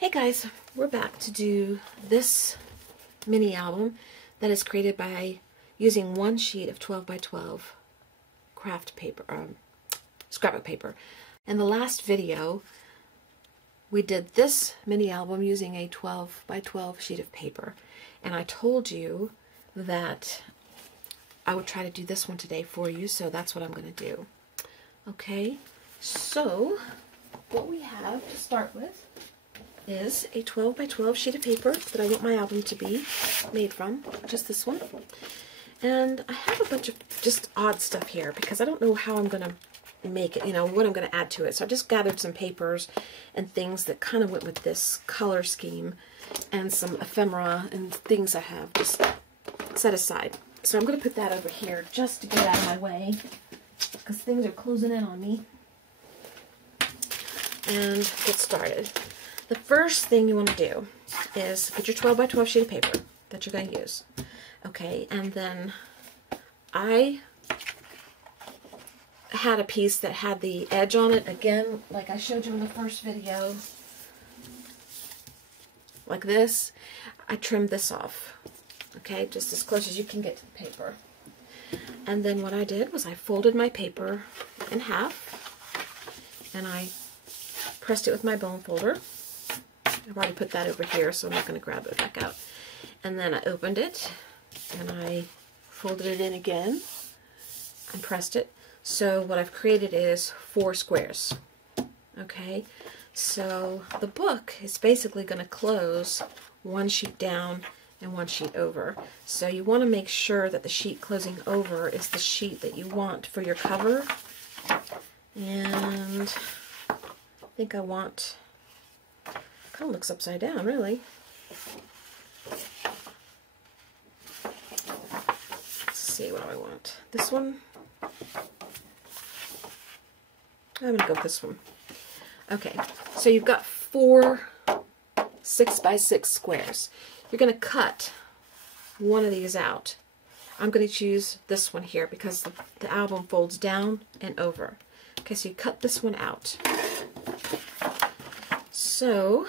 Hey guys, we're back to do this mini album that is created by using one sheet of 12 by 12 craft paper, scrapbook paper. In the last video, we did this mini album using a 12 by 12 sheet of paper, and I told you that I would try to do this one today for you, so that's what I'm going to do. Okay, so what we have to start with is a 12 by 12 sheet of paper that I want my album to be made from, just this one. And I have a bunch of just odd stuff here because I don't know how I'm going to make it, what I'm going to add to it. So I just gathered some papers and things that kind of went with this color scheme and some ephemera and things I have just set aside. So I'm going to put that over here just to get out of my way because things are closing in on me. And get started. The first thing you want to do is get your 12 by 12 sheet of paper that you're going to use. Okay, and then I had a piece that had the edge on it, again, like I showed you in the first video, like this. I trimmed this off, okay, just as close as you can get to the paper. And then what I did was I folded my paper in half, and I pressed it with my bone folder. I've already put that over here, so I'm not going to grab it back out. And then I opened it, and I folded it in again, and pressed it. So what I've created is 4 squares. Okay, so the book is basically going to close one sheet down and one sheet over. So you want to make sure that the sheet closing over is the sheet that you want for your cover. And I think I want... kind of looks upside down, really. Let's see, what do I want? This one? I'm going to go with this one. Okay, so you've got 4 6 by 6 squares. You're going to cut one of these out. I'm going to choose this one here because the album folds down and over. Okay, so you cut this one out. So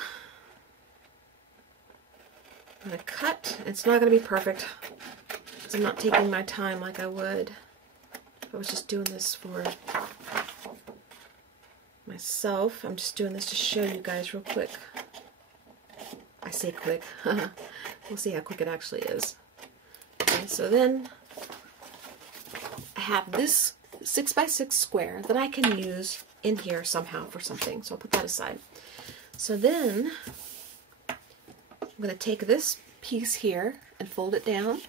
I'm going to cut. It's not going to be perfect because I'm not taking my time like I would if I was just doing this for myself. I'm just doing this to show you guys real quick. I say quick. We'll see how quick it actually is. Okay, so then I have this 6 by 6 square that I can use in here somehow for something. So I'll put that aside. So then I'm going to take this piece here and fold it down,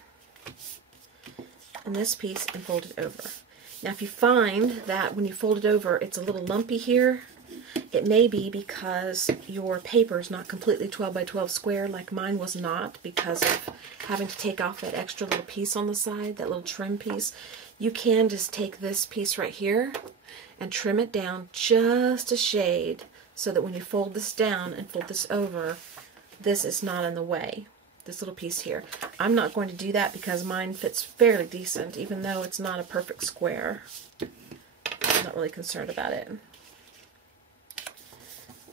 and this piece and fold it over. Now if you find that when you fold it over it's a little lumpy here, it may be because your paper is not completely 12 by 12 square like mine was not, because of having to take off that extra little piece on the side, that little trim piece. You can just take this piece right here and trim it down just a shade so that when you fold this down and fold this over, this is not in the way, this little piece here. I'm not going to do that because mine fits fairly decent, even though it's not a perfect square. I'm not really concerned about it.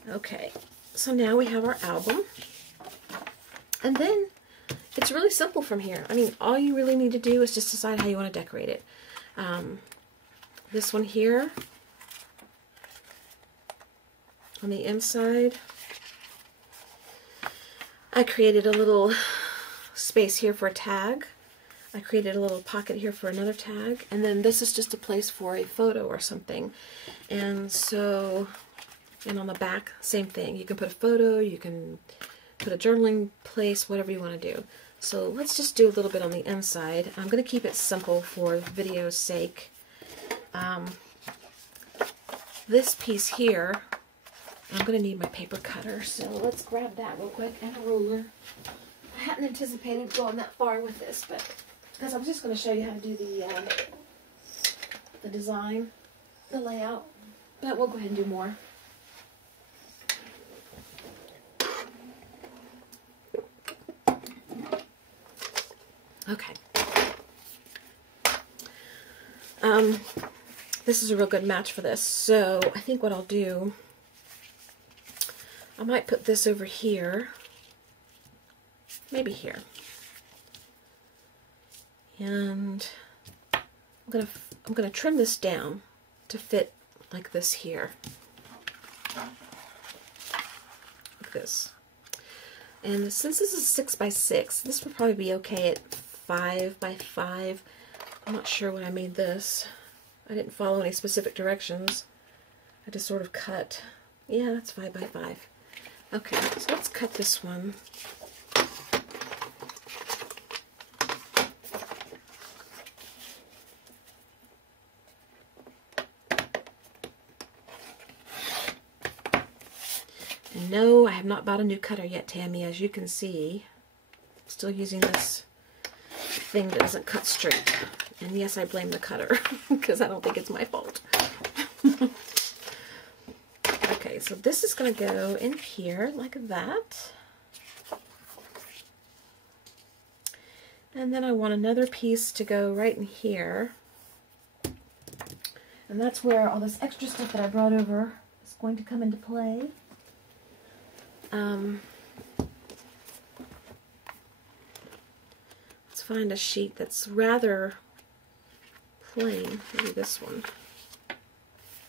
Okay, so now we have our album. And then it's really simple from here. I mean, all you really need to do is just decide how you want to decorate it. This one here, on the inside, I created a little space here for a tag. I created a little pocket here for another tag. And then this is just a place for a photo or something. And so, and on the back, same thing. You can put a photo, you can put a journaling place, whatever you want to do. So let's just do a little bit on the inside. I'm going to keep it simple for video's sake. This piece here, I'm going to need my paper cutter, so let's grab that real quick, and a ruler. I hadn't anticipated going that far with this, but because I'm just going to show you how to do the design, the layout, but we'll go ahead and do more. Okay. This is a real good match for this, so I think what I'll do, I might put this over here, maybe here. And I'm gonna trim this down to fit like this here. Like this. And since this is 6 by 6, this would probably be okay at 5 by 5. I'm not sure when I made this. I didn't follow any specific directions. I just sort of cut. Yeah, that's 5 by 5. Okay, so let's cut this one. No, I have not bought a new cutter yet, Tammy. As you can see, I'm still using this thing that doesn't cut straight. And yes, I blame the cutter because I don't think it's my fault. Okay, so this is going to go in here like that. And then I want another piece to go right in here. And that's where all this extra stuff that I brought over is going to come into play. Let's find a sheet that's rather plain. Maybe this one.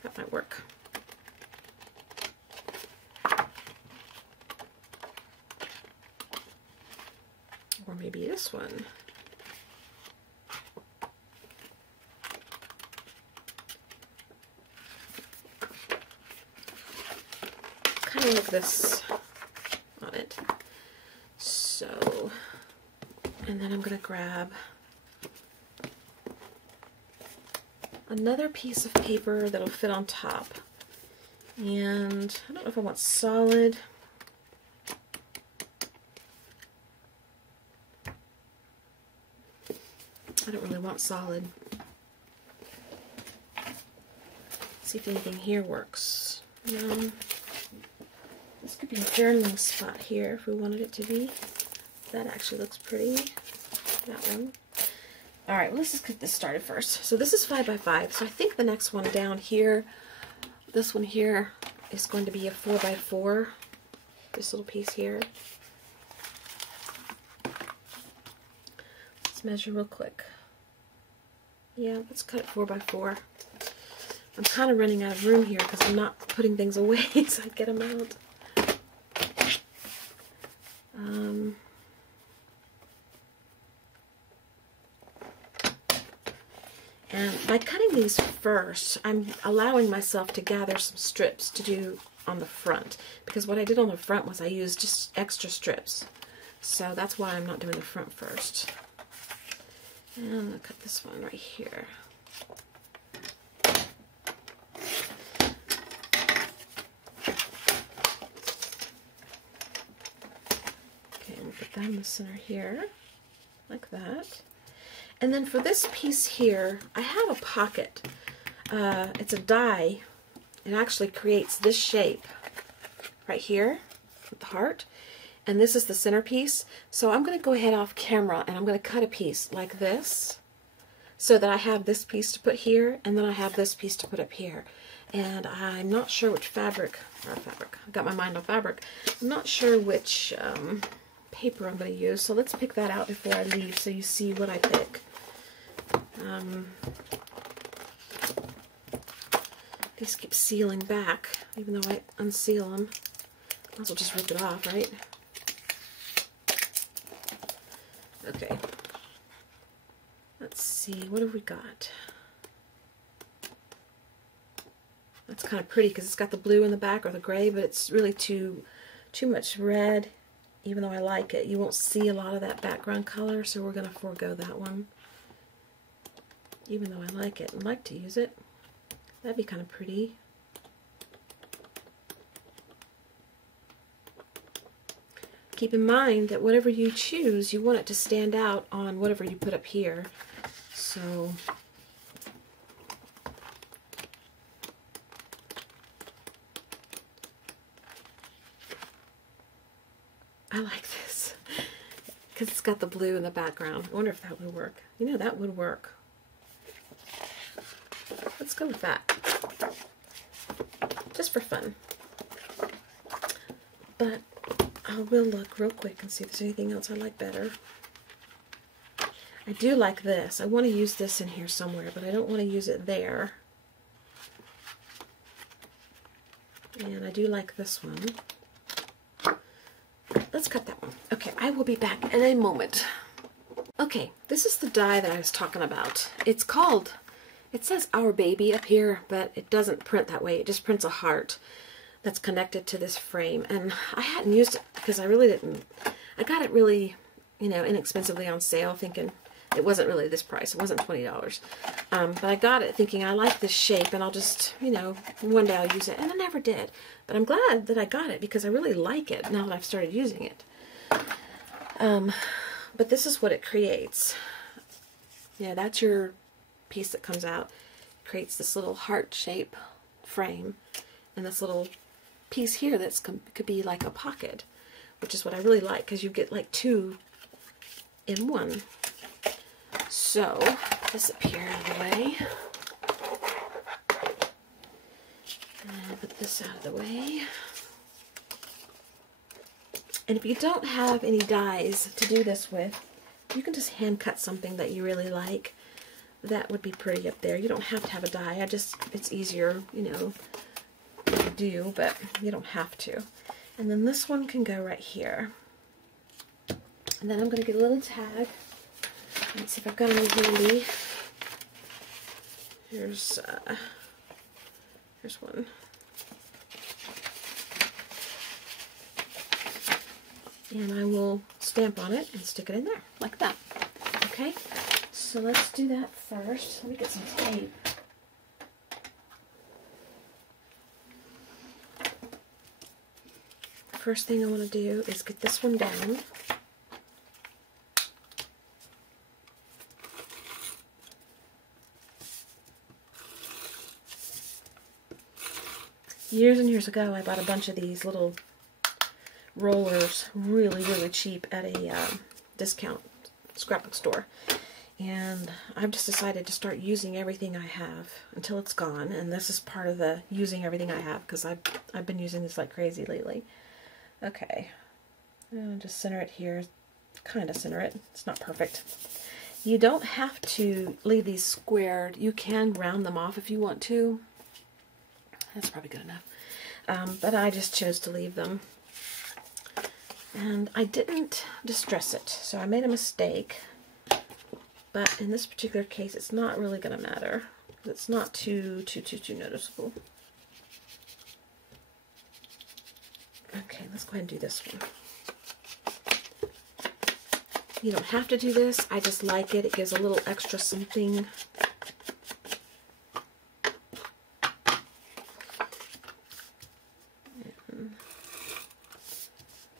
That might work. Or maybe this one. Kind of like this on it. So, and then I'm going to grab another piece of paper that'll fit on top. And I don't know if I want solid. I don't really want solid. See if anything here works. This could be a journaling spot here if we wanted it to be. That actually looks pretty. That one. Alright, well, let's just get this started first. So this is 5 by 5. So I think the next one down here, this one here, is going to be a 4 by 4. This little piece here. Let's measure real quick. Yeah, let's cut it 4 by 4. I'm kind of running out of room here because I'm not putting things away so I get them out. And by cutting these first, I'm allowing myself to gather some strips to do on the front. Because what I did on the front was I used just extra strips. So that's why I'm not doing the front first. And I'm going to cut this one right here. Okay, we'll put that in the center here, like that. And then for this piece here, I have a pocket. It's a die. It actually creates this shape right here with the heart. And this is the centerpiece. So I'm going to go ahead off camera and I'm going to cut a piece like this so that I have this piece to put here and then I have this piece to put up here. And I'm not sure which fabric, I've got my mind on fabric. I'm not sure which paper I'm going to use. So let's pick that out before I leave so you see what I pick. These keep sealing back, even though I unseal them. Might as well just rip it off, right? Okay. Let's see, what have we got? That's kind of pretty because it's got the blue in the back or the gray, but it's really too much red, even though I like it. You won't see a lot of that background color, so we're going to forego that one. Even though I like it and like to use it. That'd be kind of pretty. Keep in mind that whatever you choose, you want it to stand out on whatever you put up here. So I like this because it's got the blue in the background. I wonder if that would work. You know, that would work. Let's go with that. Just for fun. but I will look real quick and see if there's anything else I like better. I do like this. I want to use this in here somewhere, but I don't want to use it there. And I do like this one. Let's cut that one. Okay, I will be back in a moment. Okay, this is the die that I was talking about. It's called, it says Our Baby up here, but it doesn't print that way. It just prints a heart that's connected to this frame. And I hadn't used it because I really didn't. I got it really, you know, inexpensively on sale, thinking it wasn't really this price. It wasn't $20. But I got it thinking I like this shape and I'll just, you know, one day I'll use it. And I never did. But I'm glad that I got it because I really like it now that I've started using it. But this is what it creates. Yeah, that's your piece that comes out. It creates this little heart shape frame and this little piece here that's could be like a pocket, which is what I really like because you get like two in one. So, disappear out of the way. And put this out of the way. And if you don't have any dies to do this with, you can just hand cut something that you really like. That would be pretty up there. You don't have to have a die. It's easier, you know, to do, but you don't have to. And then this one can go right here. And then I'm going to get a little tag. Let's see if I've got any handy. Here's one. And I will stamp on it and stick it in there, like that. Okay, so let's do that first. Let me get some tape. First thing I want to do is get this one down. Years and years ago, I bought a bunch of these little rollers, really, really cheap at a discount scrapbook store. And I've just decided to start using everything I have until it's gone. And this is part of the using everything I have because I've been using this like crazy lately. Okay, I'll just center it here, kind of center it. It's not perfect. You don't have to leave these squared. You can round them off if you want to. That's probably good enough. But I just chose to leave them. And I didn't distress it, so I made a mistake. But in this particular case, it's not really going to matter. It's not too noticeable. Okay, let's go ahead and do this one. You don't have to do this. I just like it. It gives a little extra something.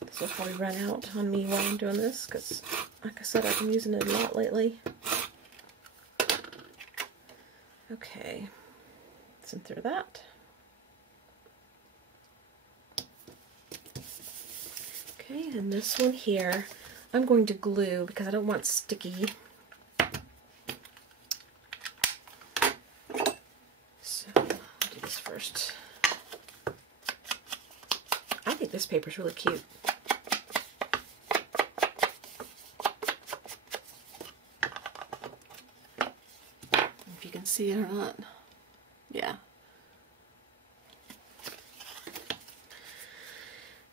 This will probably run out on me while I'm doing this because, like I said, I've been using it a lot lately. Okay, center that. Okay, and this one here, I'm going to glue because I don't want sticky. So, I'll do this first. I think this paper is really cute. If you can see it or not. Yeah.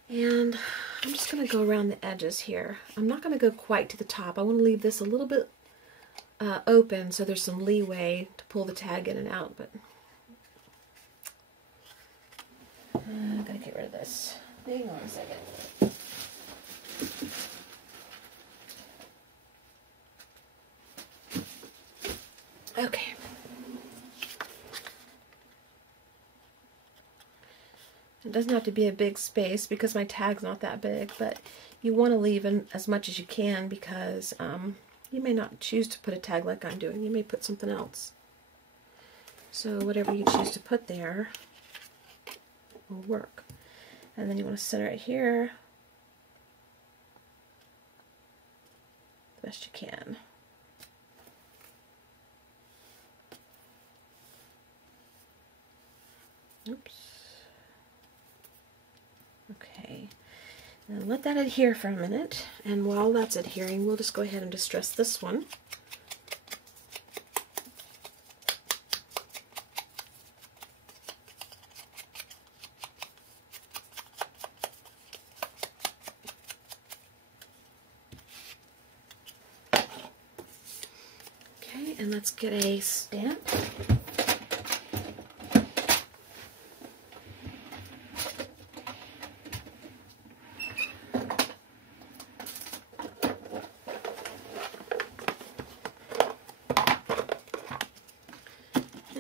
And I'm just going to go around the edges here. I'm not going to go quite to the top. I want to leave this a little bit open so there's some leeway to pull the tag in and out. But I'm going to get rid of this. Hang on a second. Okay. It doesn't have to be a big space because my tag's not that big, but you want to leave in as much as you can because you may not choose to put a tag like I'm doing. You may put something else. So whatever you choose to put there will work. And then you want to center it here the best you can. Oops. Okay, And let that adhere for a minute, and while that's adhering, we'll just go ahead and distress this one. Okay, and let's get a stamp.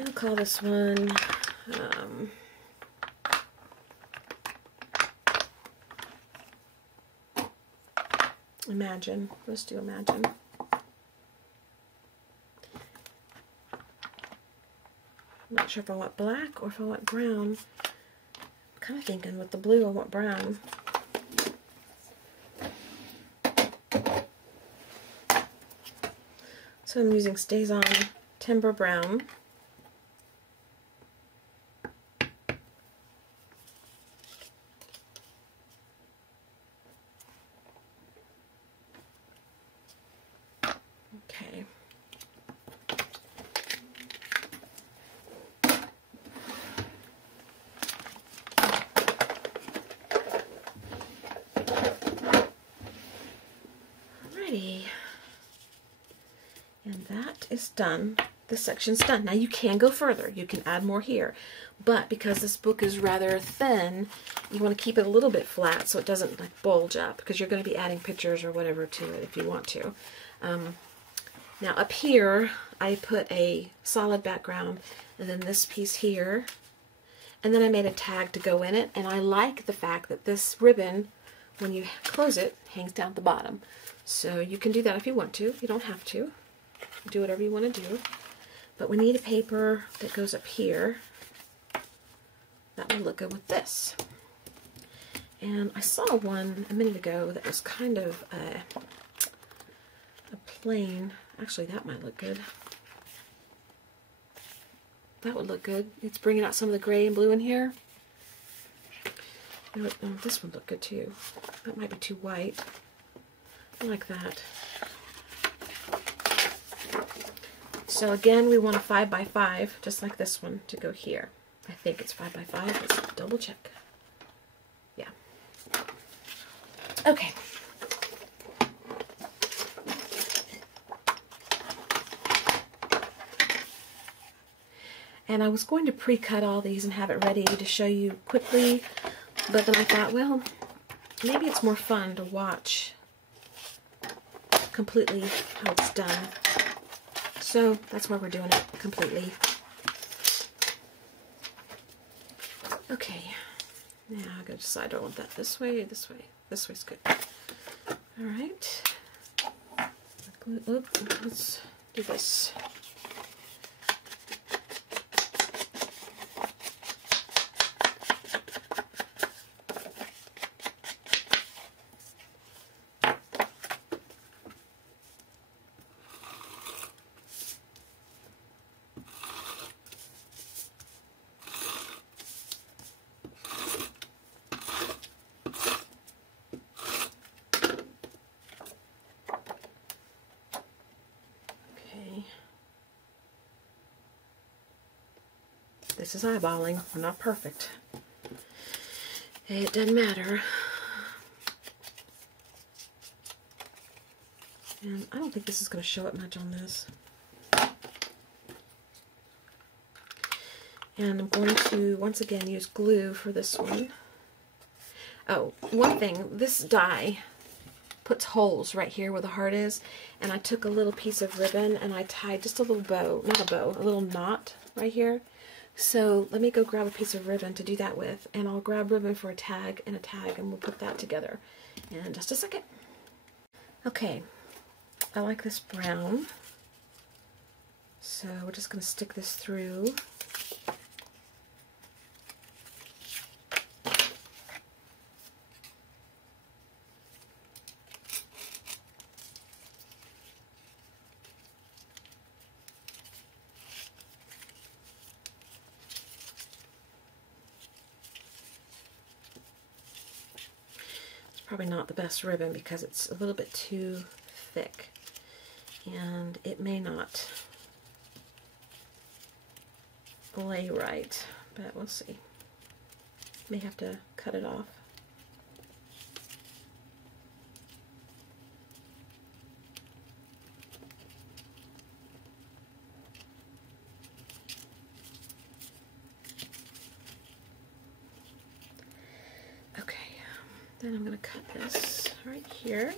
I'll call this one Imagine. Let's do Imagine. I'm not sure if I want black or if I want brown. I'm kind of thinking with the blue I want brown. So I'm using Stays On Timber Brown. Okay. Alrighty. And that is done. This section's done. Now you can go further. You can add more here. But because this book is rather thin, you want to keep it a little bit flat so it doesn't like bulge up, because you're going to be adding pictures or whatever to it if you want to. Now up here, I put a solid background, and then this piece here, and then I made a tag to go in it, and I like the fact that this ribbon, when you close it, hangs down at the bottom. So you can do that if you want to. You don't have to. Do whatever you want to do. But we need a paper that goes up here. That will look good with this. And I saw one a minute ago that was kind of a plain. Actually, that might look good. That would look good. It's bringing out some of the gray and blue in here. Oh, this would look good too. That might be too white. I like that. So again, we want a 5x5, just like this one, to go here. I think it's 5x5. Let's double check. Yeah. Okay. And I was going to pre-cut all these and have it ready to show you quickly, but then I thought, well, maybe it's more fun to watch completely how it's done. So that's why we're doing it completely. Okay, now I gotta decide, do I want that this way or this way? This way's good. Alright. Let's do this. This is eyeballing. We're not perfect. It doesn't matter. And I don't think this is going to show up much on this. And I'm going to, once again, use glue for this one. Oh, one thing. This die puts holes right here where the heart is. And I took a little piece of ribbon and I tied just a little bow, not a bow, a little knot right here. So let me go grab a piece of ribbon to do that with, and I'll grab ribbon for a tag, and we'll put that together in just a second. Okay, I like this brown, so we're just going to stick this through. probably not the best ribbon because it's a little bit too thick, and it may not lay right, but we'll see. May have to cut it off. Okay, then I'm going to cut this right here.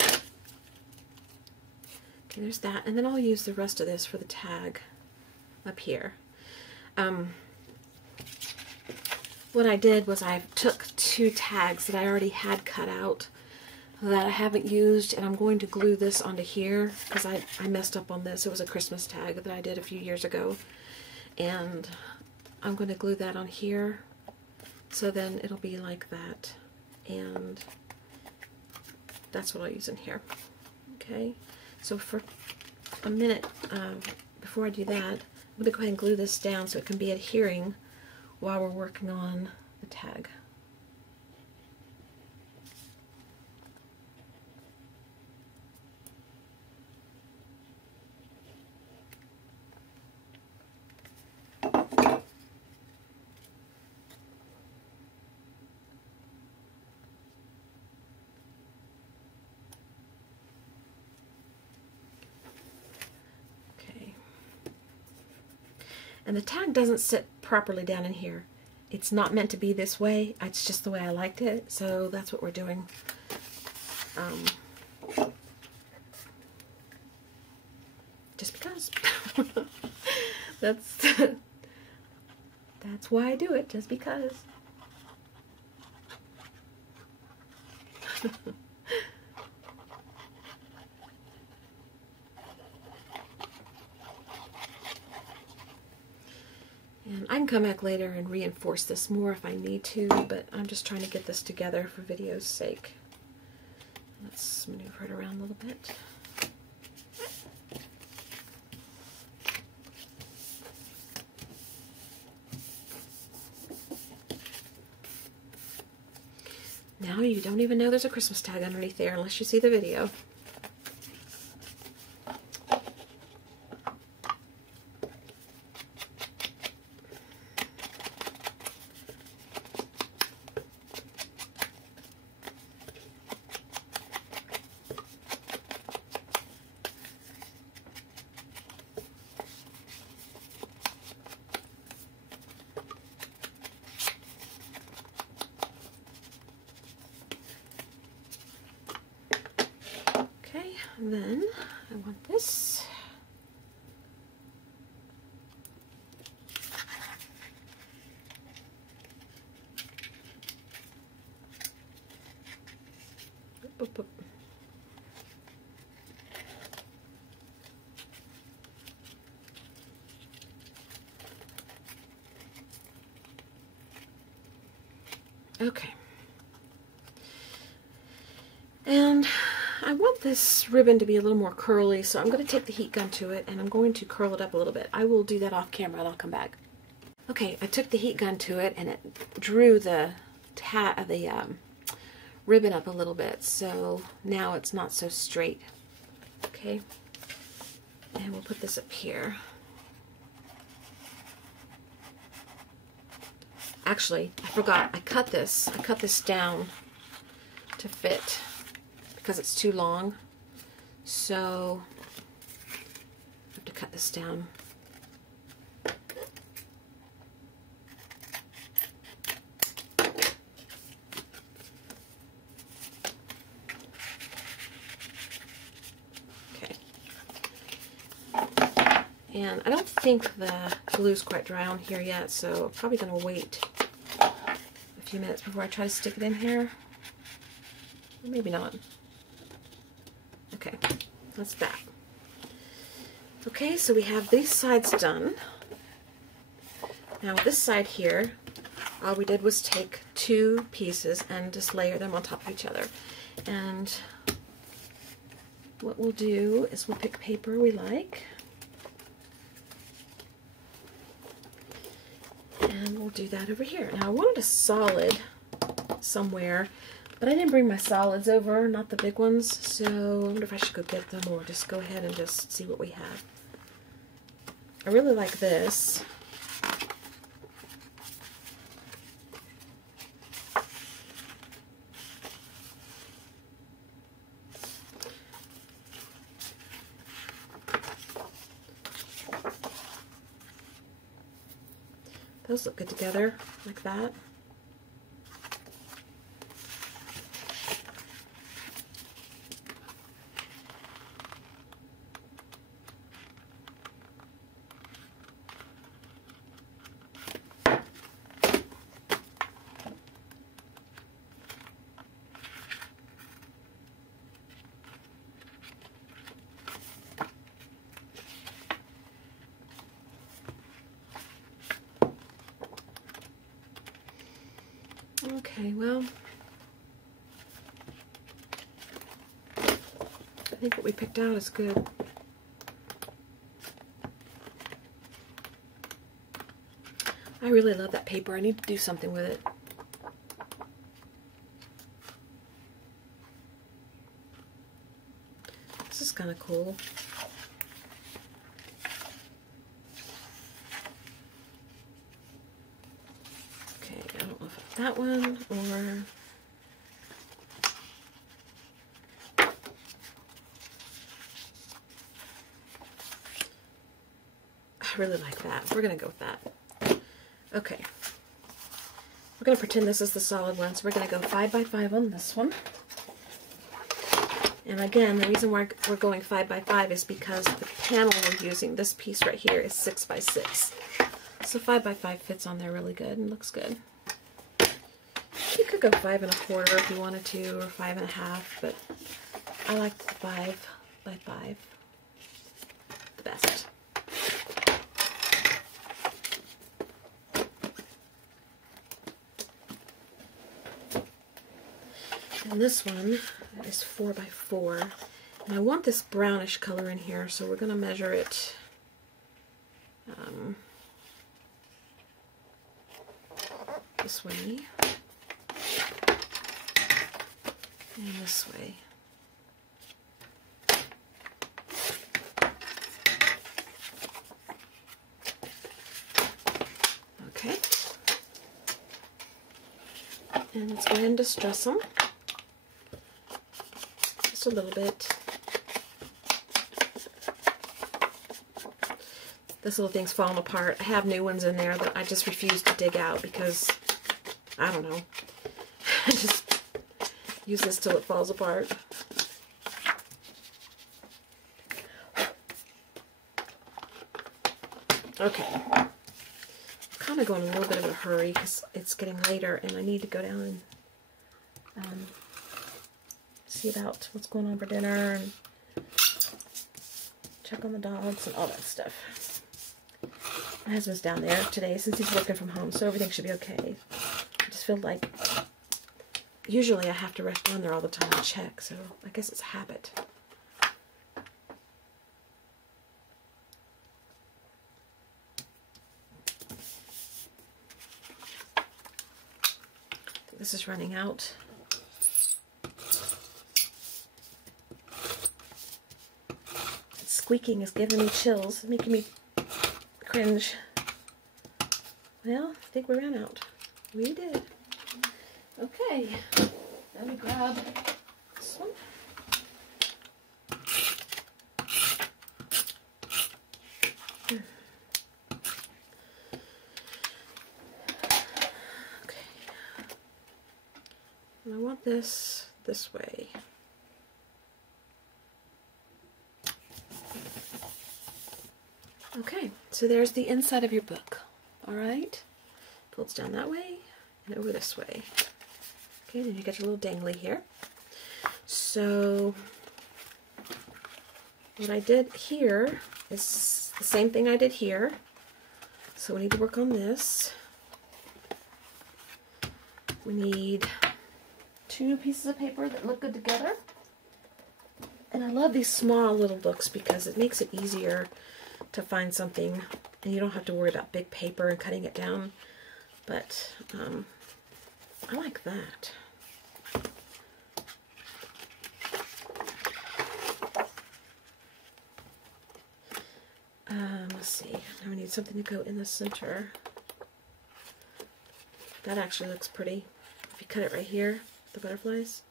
Okay, there's that, and then I'll use the rest of this for the tag up here. What I did was I took 2 tags that I already had cut out that I haven't used, and I'm going to glue this onto here because I messed up on this. It was a Christmas tag that I did a few years ago, and I'm going to glue that on here so then it'll be like that, and that's what I'll use in here. Okay, so for a minute before I do that, I'm going to go ahead and glue this down so it can be adhering while we're working on the tag. And the tag doesn't sit properly down in here. It's not meant to be this way. It's just the way I liked it. So that's what we're doing. Just because. that's why I do it. Just because. And I can come back later and reinforce this more if I need to, but I'm just trying to get this together for video's sake. Let's maneuver it around a little bit. Now you don't even know there's a Christmas tag underneath there unless you see the video. And then I want this. Oop, oop. Okay. And I want this ribbon to be a little more curly, so I'm going to take the heat gun to it and I'm going to curl it up a little bit. I will do that off camera and I'll come back. Okay, I took the heat gun to it and it drew the ribbon up a little bit, so now it's not so straight. Okay, and we'll put this up here. Actually, I forgot, I cut this down to fit because it's too long, so I have to cut this down. Okay. And I don't think the glue's quite dry on here yet, so I'm probably going to wait a few minutes before I try to stick it in here. Maybe not. Okay, that's that. Okay, so we have these sides done. Now this side here, all we did was take 2 pieces and just layer them on top of each other. And what we'll do is we'll pick paper we like. And And we'll do that over here. Now I wanted a solid somewhere, but I didn't bring my solids over, not the big ones, so I wonder if I should go get them or just go ahead and just see what we have. I really like this. Those look good together, like that. Okay, well, I think what we picked out is good. I really love that paper. I need to do something with it. This is kind of cool. That one, or I really like that. We're gonna go with that. Okay, we're gonna pretend this is the solid one, so we're gonna go 5 by 5 on this one. And again, the reason why we're going 5 by 5 is because the panel we're using, this piece right here, is 6 by 6. So 5 by 5 fits on there really good and looks good. You could go 5 1/4 if you wanted to, or 5 1/2, but I like the 5 by 5 the best. And this one is 4 by 4, and I want this brownish color in here, so we're going to measure it this way. And this way. Okay. And let's go ahead and distress them. Just a little bit. This little thing's falling apart. I have new ones in there that I just refuse to dig out because, I don't know. I just use this till it falls apart. Okay. I'm kind of going a little bit of a hurry because it's getting later and I need to go down and see about what's going on for dinner and check on the dogs and all that stuff. My husband's down there today since he's working from home, so everything should be okay. I just feel like usually I have to rush down there all the time and check, so I guess it's a habit. This is running out. Squeaking is giving me chills, making me cringe. Well, I think we ran out. We did. Okay, let me grab this one. Okay. And I want this way. Okay, so there's the inside of your book. All right, folds down that way and over this way. Okay, then you get your little dangly here. So what I did here is the same thing I did here. So we need to work on this. We need 2 pieces of paper that look good together. And I love these small little books because it makes it easier to find something and you don't have to worry about big paper and cutting it down. but I like that. Let's see, now we need something to go in the center. That actually looks pretty. If you cut it right here, the butterflies.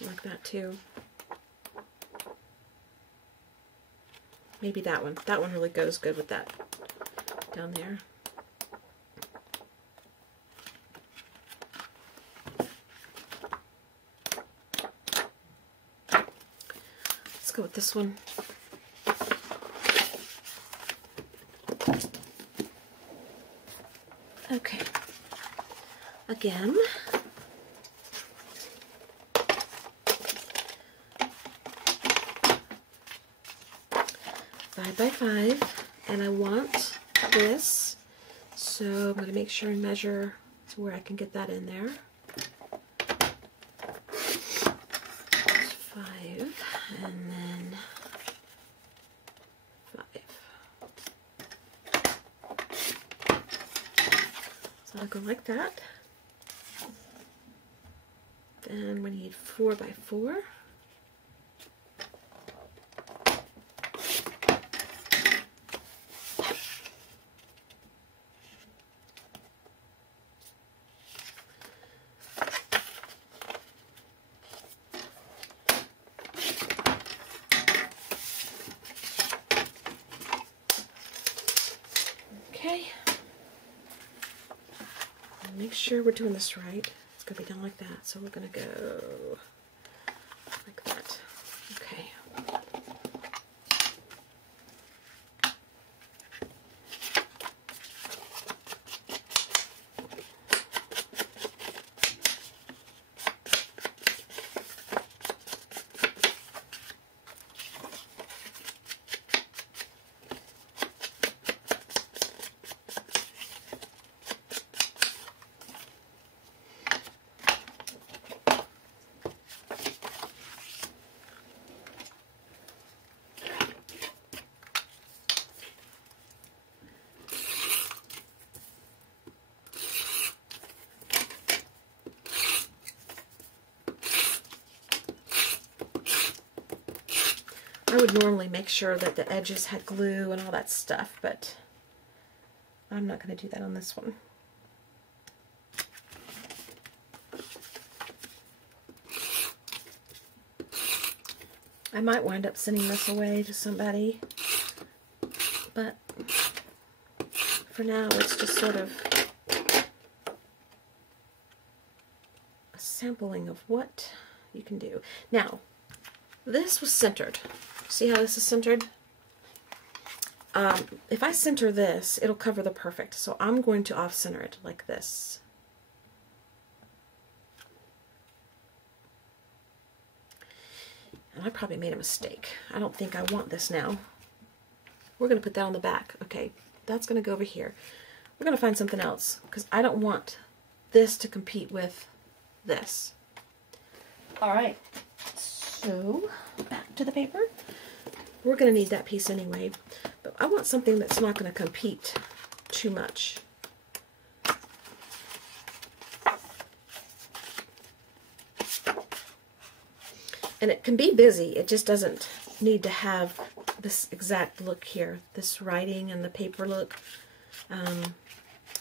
Like that too. Maybe that one. That one really goes good with that down there. Let's go with this one. Okay. Again. 5 by 5, and I want this, so I'm going to make sure and measure to where I can get that in there. That's 5, and then 5. So I'll go like that. Then we need 4 by 4. Okay, make sure we're doing this right. It's going to be done like that, so we're going to go like that. Okay. I would normally make sure that the edges had glue and all that stuff, but I'm not going to do that on this one. I might wind up sending this away to somebody, but for now it's just sort of a sampling of what you can do. Now, this was centered. See how this is centered? If I center this, it'll cover the perfect. So I'm going to off-center it like this. And I probably made a mistake. I don't think I want this now. We're going to put that on the back. Okay, that's going to go over here. We're going to find something else because I don't want this to compete with this. All right, so back to the paper. We're going to need that piece anyway, but I want something that's not going to compete too much. And it can be busy, it just doesn't need to have this exact look here, this writing and the paper look.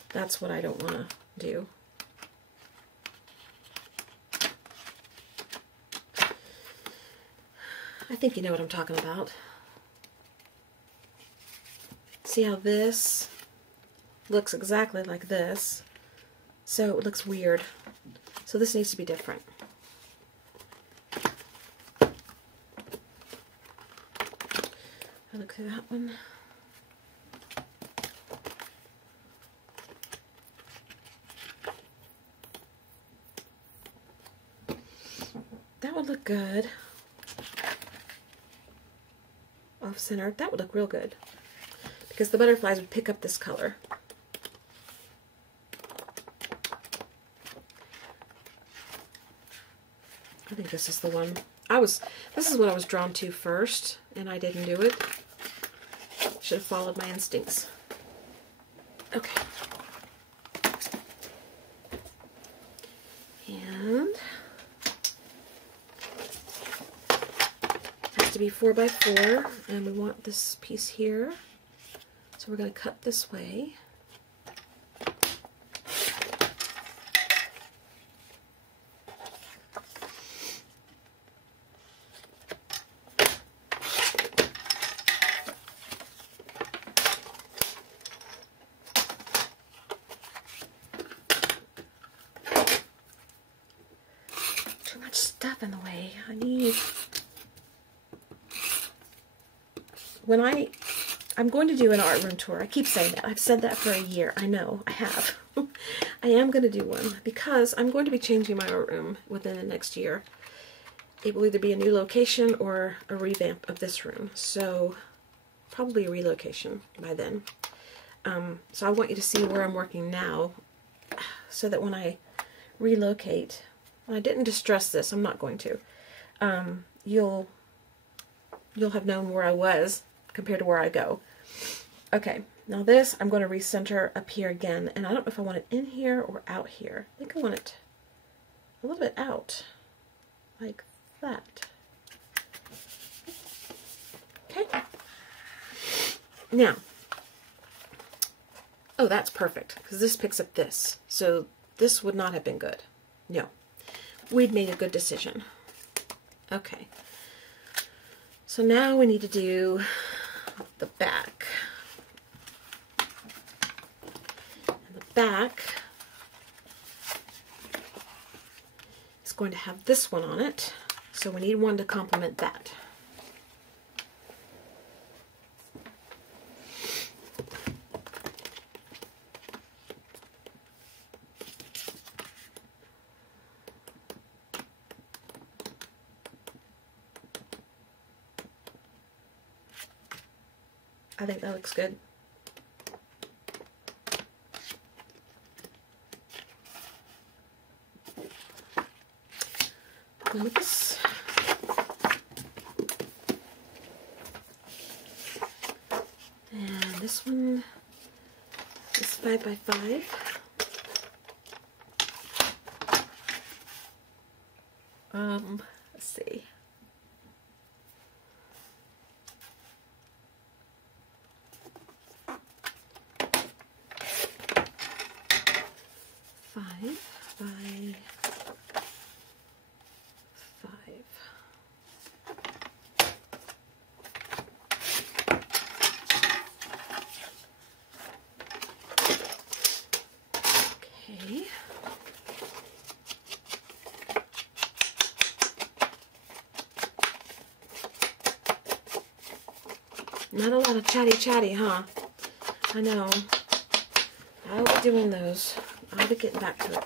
That's what I don't want to do. I think you know what I'm talking about. See how this looks exactly like this, so it looks weird. So this needs to be different. I look through that one. That would look good. Off-center, that would look real good because the butterflies would pick up this color. I think this is the one. This is what I was drawn to first, and I didn't do it. Should have followed my instincts. Okay. And it has to be 4 by 4, and we want this piece here. So we're going to cut this way. Too much stuff in the way. I need... I'm going to do an art room tour. I keep saying that. I've said that for a year. I know. I have. I am going to do one because I'm going to be changing my art room within the next year. It will either be a new location or a revamp of this room. So probably a relocation by then. So I want you to see where I'm working now so that when I relocate, and I didn't distress this, I'm not going to, you'll have known where I was compared to where I go. Okay, now this I'm going to recenter up here again, and I don't know if I want it in here or out here. I think I want it a little bit out, like that. Okay. Now, oh, that's perfect, because this picks up this. So this would not have been good. No. We'd made a good decision. Okay. So now we need to do the back. And the back is going to have this one on it. So we need one to complement that. I think that looks good. With this. And this one is 5 by 5. Let's see. Not a lot of chatty, huh? I know. I'll be doing those. I'll be getting back to it.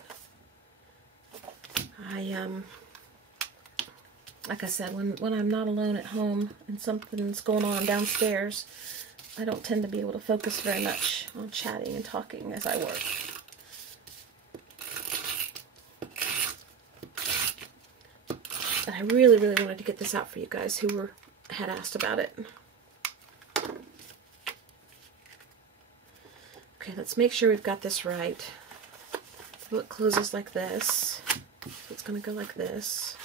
Like I said, when I'm not alone at home and something's going on downstairs, I don't tend to be able to focus very much on chatting and talking as I work. But I really, really wanted to get this out for you guys who had asked about it. Okay, let's make sure we've got this right. So it closes like this. So it's going to go like this.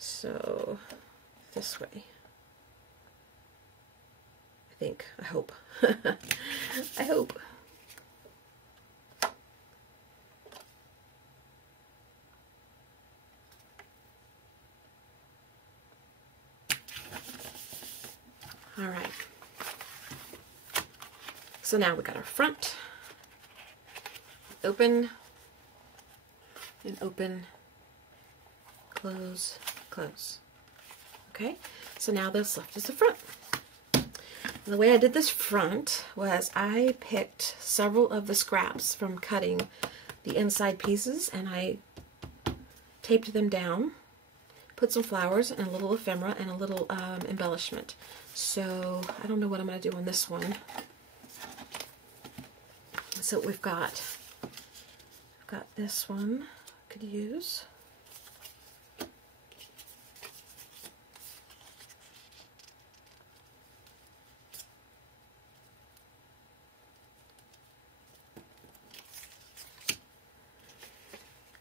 So, this way. I think. I hope. I hope. All right. So now we got our front, open, and open, close, close. Okay, so now this left is the front. And the way I did this front was I picked several of the scraps from cutting the inside pieces and I taped them down, put some flowers and a little ephemera and a little embellishment. So I don't know what I'm going to do on this one. So we've got this one I could use.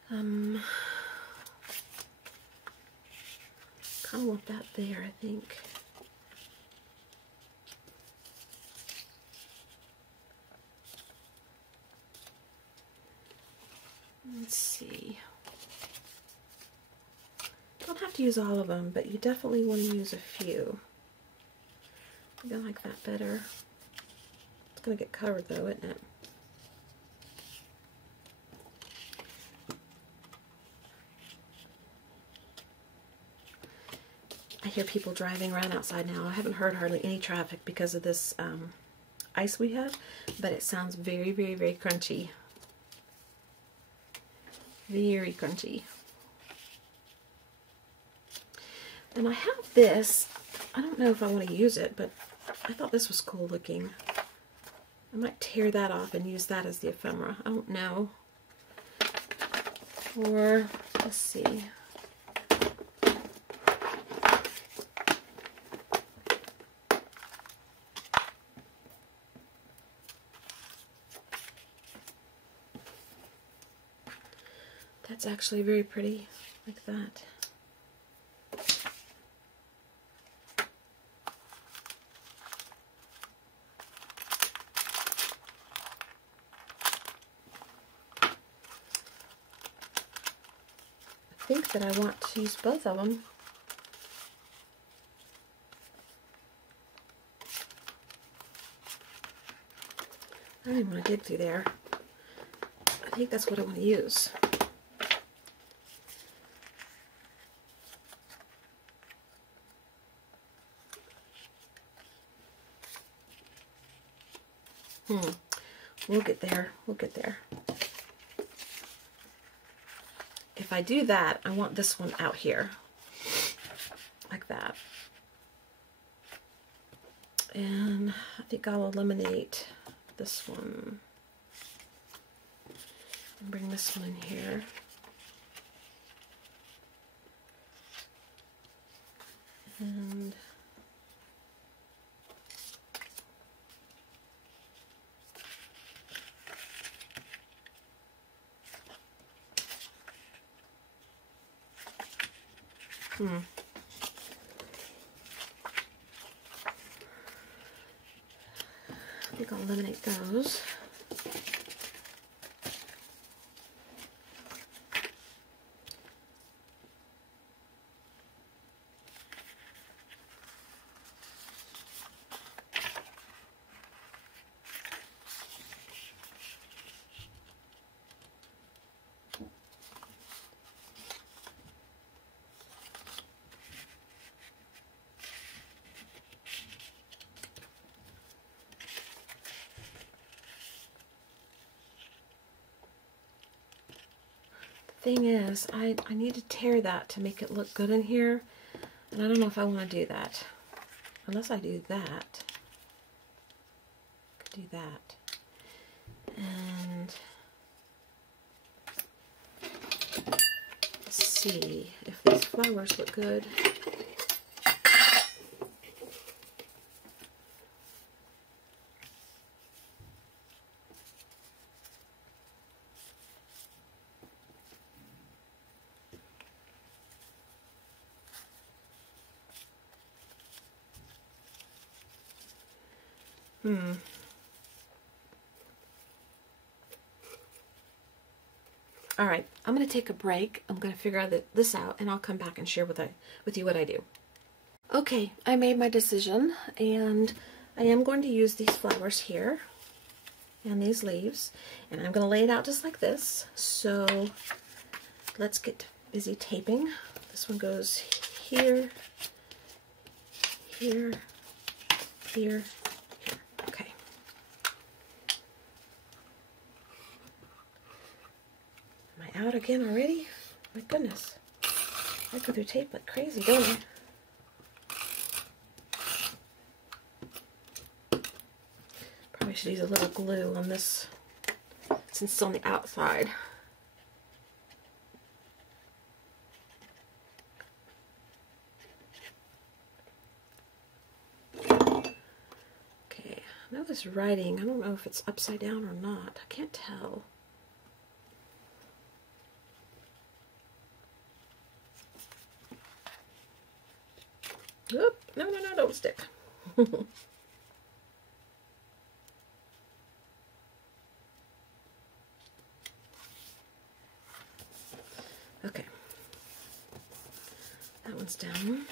Kind of want that there, I think. Let's see. Don't have to use all of them, but you definitely want to use a few. I think I like that better. It's going to get covered though, isn't it? I hear people driving around outside now. I haven't heard hardly any traffic because of this ice we have, but it sounds very, very, very crunchy. Very crunchy. And I have this. I don't know if I want to use it, but I thought this was cool looking. I might tear that off and use that as the ephemera. I don't know. Or, let's see. That's actually very pretty, like that. I think that I want to use both of them. I don't even want to dig through there. I think that's what I want to use. We'll get there. We'll get there. If I do that, I want this one out here. Like that. And I think I'll eliminate this one. And bring this one in here. And I think I'll eliminate those. Thing is, I need to tear that to make it look good in here, and I don't know if I want to do that. Unless I do that. I could do that. And let's see if these flowers look good. All right, I'm going to take a break. I'm going to figure this out, and I'll come back and share with you what I do. Okay, I made my decision, and I am going to use these flowers here and these leaves, and I'm going to lay it out just like this. So let's get busy taping. This one goes here, here, here. Okay. Am I out again already? My goodness. I go through tape like crazy, don't I? Probably should use a little glue on this since it's on the outside. Okay, now this writing, I don't know if it's upside down or not. I can't tell. Oop, no, no, no, don't stick. Okay. That one's down.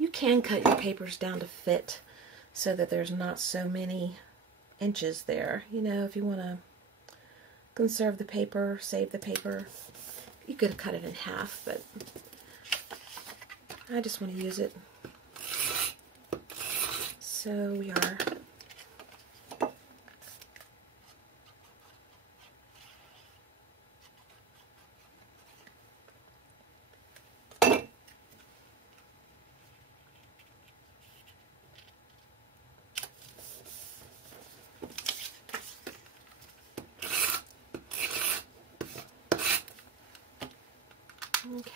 You can cut your papers down to fit so that there's not so many inches there. You know, if you want to conserve the paper, save the paper, you could cut it in half, but I just want to use it. So we are. Okay.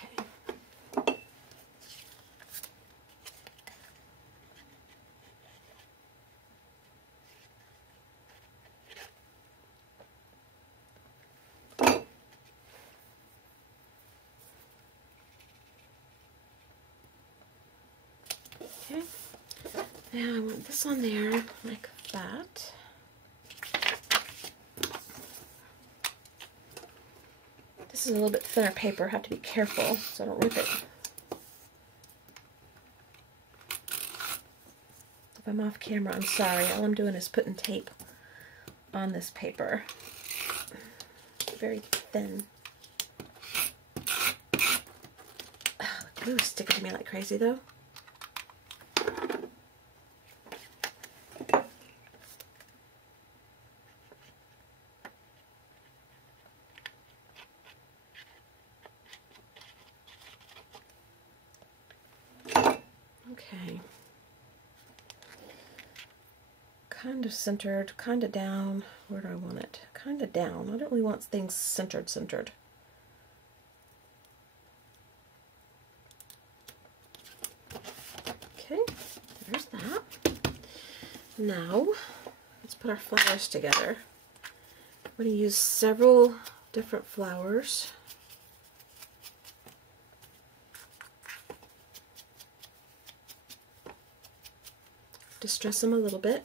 Okay. Now I want this on there like that. This is a little bit thinner paper. I have to be careful so I don't rip it. If I'm off camera, I'm sorry. All I'm doing is putting tape on this paper. Very thin. Oh, the glue is sticking to me like crazy though. Okay. Kind of centered, kind of down. Where do I want it? Kind of down. I don't really want things centered. Okay, there's that. Now, let's put our flowers together. I'm going to use several different flowers. Distress them a little bit.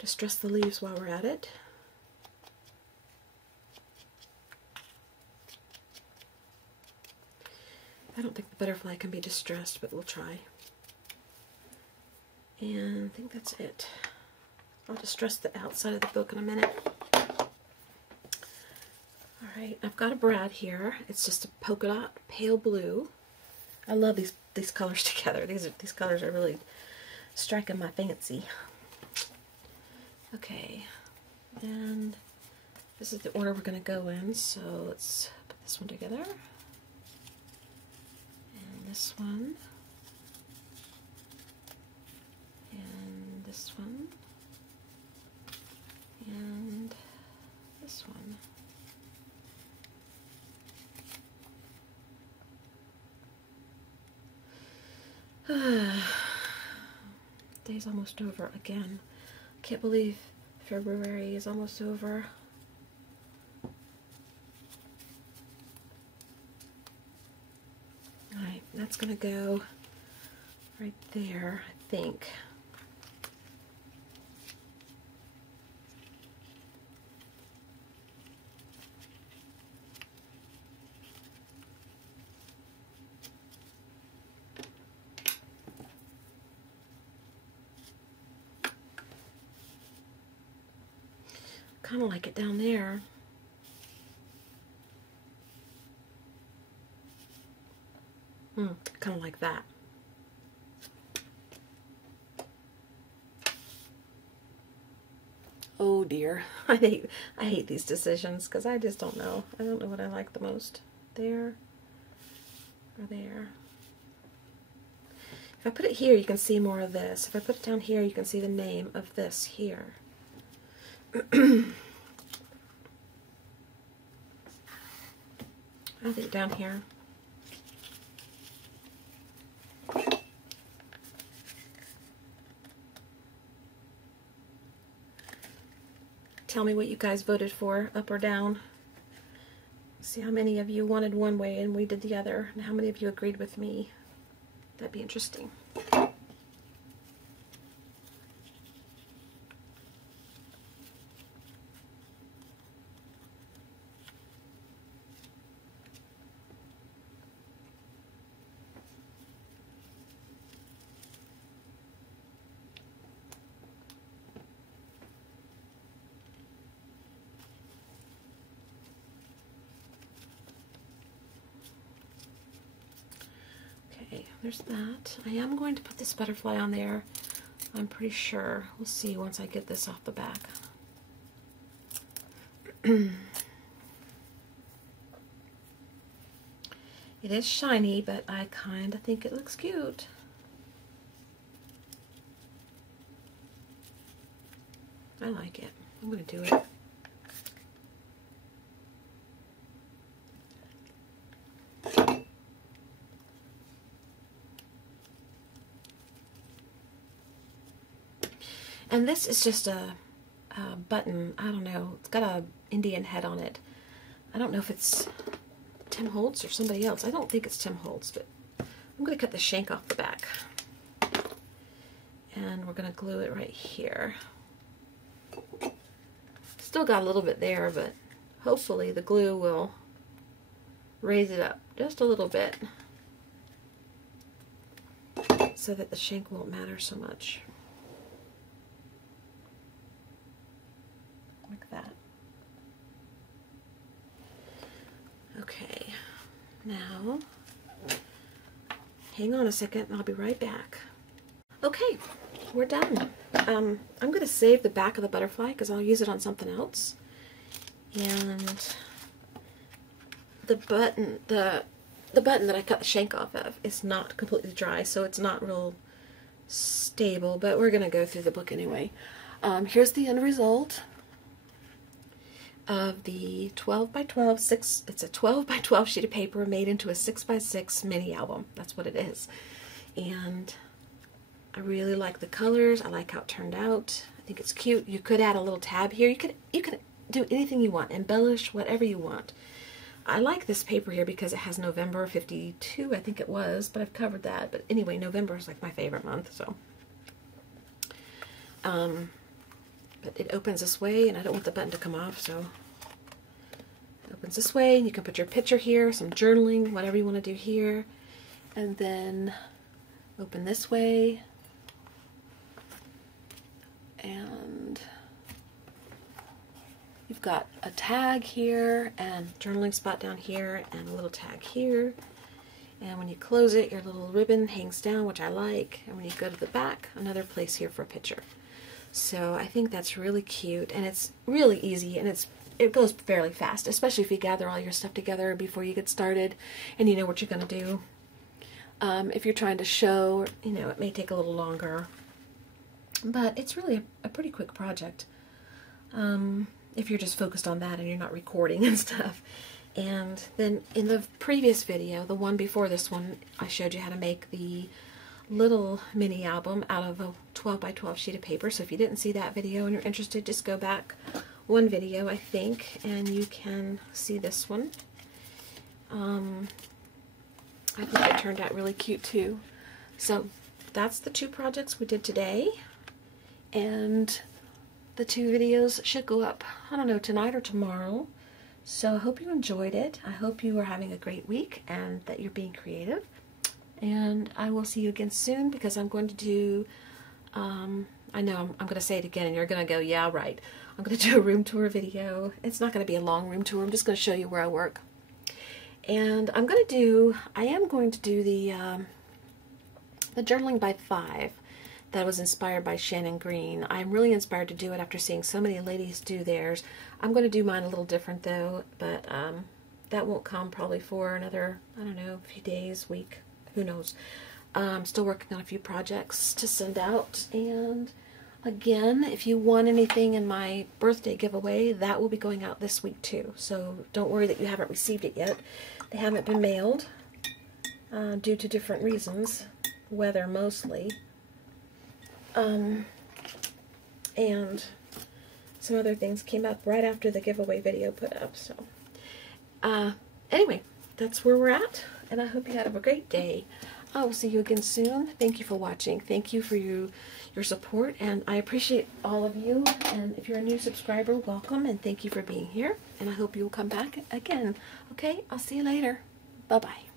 Distress the leaves while we're at it. I don't think the butterfly can be distressed, but we'll try. And I think that's it. I'll distress the outside of the book in a minute. Alright, I've got a brad here. It's just a polka dot pale blue. I love these colors together. These colors are really striking my fancy. Okay, and this is the order we're going to go in, so let's put this one together. And this one. And this one. And this one. Day's almost over again. Can't believe February is almost over. Alright, that's gonna go right there, I think. Kind of like it down there. Kind of like that. Oh dear, I hate these decisions because I just don't know. I don't know what I like the most. There or there. If I put it here, you can see more of this. If I put it down here, you can see the name of this here. I think down here. Tell me what you guys voted for, up or down. See how many of you wanted one way and we did the other, and how many of you agreed with me. That'd be interesting. Okay, there's that. I am going to put this butterfly on there. I'm pretty sure. We'll see once I get this off the back. It is shiny, but I kind of think it looks cute. I like it. I'm going to do it. And this is just a button. I don't know. It's got a Indian head on it. I don't know if it's Tim Holtz or somebody else. I don't think it's Tim Holtz, but I'm going to cut the shank off the back. And we're going to glue it right here. Still got a little bit there, but hopefully the glue will raise it up just a little bit so that the shank won't matter so much. Like that. Okay, now hang on a second and I'll be right back. Okay, we're done. I'm going to save the back of the butterfly because I'll use it on something else. And the button that I cut the shank off of is not completely dry, so it's not real stable, but we're going to go through the book anyway. Here's the end result of the 12 by 12, it's a 12 by 12 sheet of paper made into a 6 by 6 mini album. That's what it is. And I really like the colors. I like how it turned out. I think it's cute. You could add a little tab here. You could do anything you want, embellish whatever you want. I like this paper here because it has November 52, I think it was, but I've covered that. But anyway, November is like my favorite month, so. But it opens this way, and I don't want the button to come off, so it opens this way, and you can put your picture here, some journaling, whatever you want to do here, and then open this way, and you've got a tag here, and journaling spot down here, and a little tag here, and when you close it, your little ribbon hangs down, which I like, and when you go to the back, another place here for a picture. So I think that's really cute, and it's really easy, and it goes fairly fast, especially if you gather all your stuff together before you get started and you know what you're going to do. If you're trying to show, you know, it may take a little longer, but it's really a pretty quick project if you're just focused on that and you're not recording and stuff. And then in the previous video, the one before this one, I showed you how to make the little mini album out of a 12 by 12 sheet of paper. So if you didn't see that video and you're interested, just go back one video, I think, and you can see this one. I think it turned out really cute too. So that's the two projects we did today, and the two videos should go up, I don't know, tonight or tomorrow. So I hope you enjoyed it. I hope you are having a great week and that you're being creative. And I will see you again soon, because I'm going to do, I know I'm going to say it again and you're going to go, yeah, right. I'm going to do a room tour video. It's not going to be a long room tour. I'm just going to show you where I work. And I am going to do the journaling by 5 that was inspired by Shannon Green. I'm really inspired to do it after seeing so many ladies do theirs. I'm going to do mine a little different though, but that won't come probably for another, I don't know, a few days, week. Who knows? I'm still working on a few projects to send out, and Again, if you want anything in my birthday giveaway, that will be going out this week too. So don't worry that you haven't received it yet. They haven't been mailed due to different reasons, weather mostly, and some other things came up right after the giveaway video put up. So anyway, that's where we're at, and I hope you have a great day. I will see you again soon. Thank you for watching. Thank you for your support, and I appreciate all of you. And if you're a new subscriber, welcome, and thank you for being here. And I hope you will come back again. Okay, I'll see you later. Bye-bye.